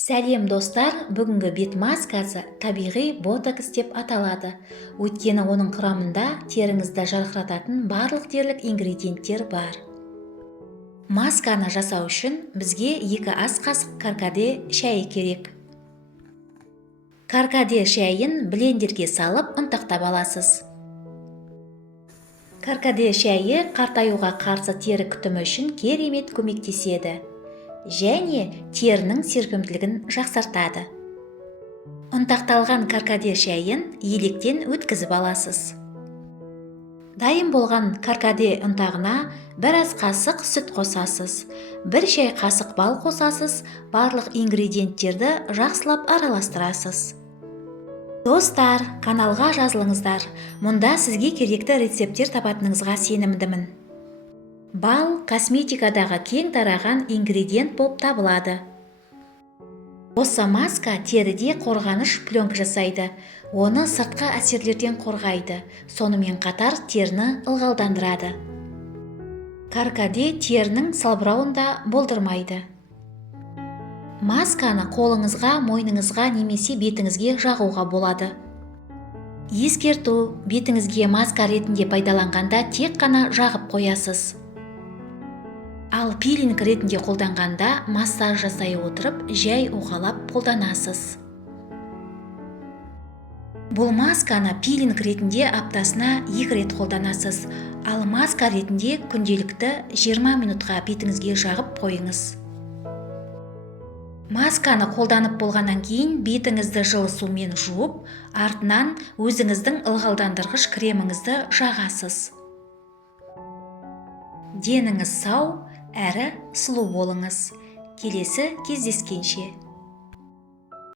Сәлем достар, бүгінгі бет маскасы табиғи ботокс деп аталады. Өйткені оның құрамында теріңізді жарқырататын барлық дерлік ингредиенттер бар. Масканы жасау үшін бізге 2 ас қасық каркаде шайы керек. Каркаде шайын блендерге салып ұнтақтап аласыз. Каркаде шайы қартаюға қарсы тері күтімі үшін керемет көмектеседі. Және терінің серпімділігін жақсартады. Ұнтақталған каркаде шайын електен өткізіп аласыз. Дайын болған каркаде ұнтағына 1 ас қасық сүт қосасыз, 1 шай қасық бал қосасыз, барлық ингредиенттерді жақсылап араластырасыз. Достар, каналға жазылыңыздар. Мұнда сізге керекті рецепттер табатыныңызға сенімдімін. Бал косметикадағы кең тараған ингредиент болып табылады. Осы маска теріде қорғаныш пленка жасайды. Оны сыртқы әсерлерден қорғайды. Сонымен қатар теріні ылғалдандырады. Каркаде терінің салбырауын да болдырмайды. Масканы қолыңызға, мойныңызға немесе бетіңізге жағуға болады. Ескерту: бетіңізге маска ретінде пайдаланғанда тек қана жағып қоясыз. Ал пилинг ретінде қолданғанда массаж жасай отырып, жай уғалап қолданасыз. Бұл масканы пилинг ретінде аптасына 2 рет қолданасыз, ал маска ретінде күнделікті 20 минутқа бетіңізге жағып қойыңыз. Масканы қолданып болғаннан кейін бетіңізді жылы сумен жуып, артынан өзіңіздің ылғалдандырғыш креміңізді жағасыз. Деніңіз сау әрі сұлу болыңыз. Келесі кездескенше.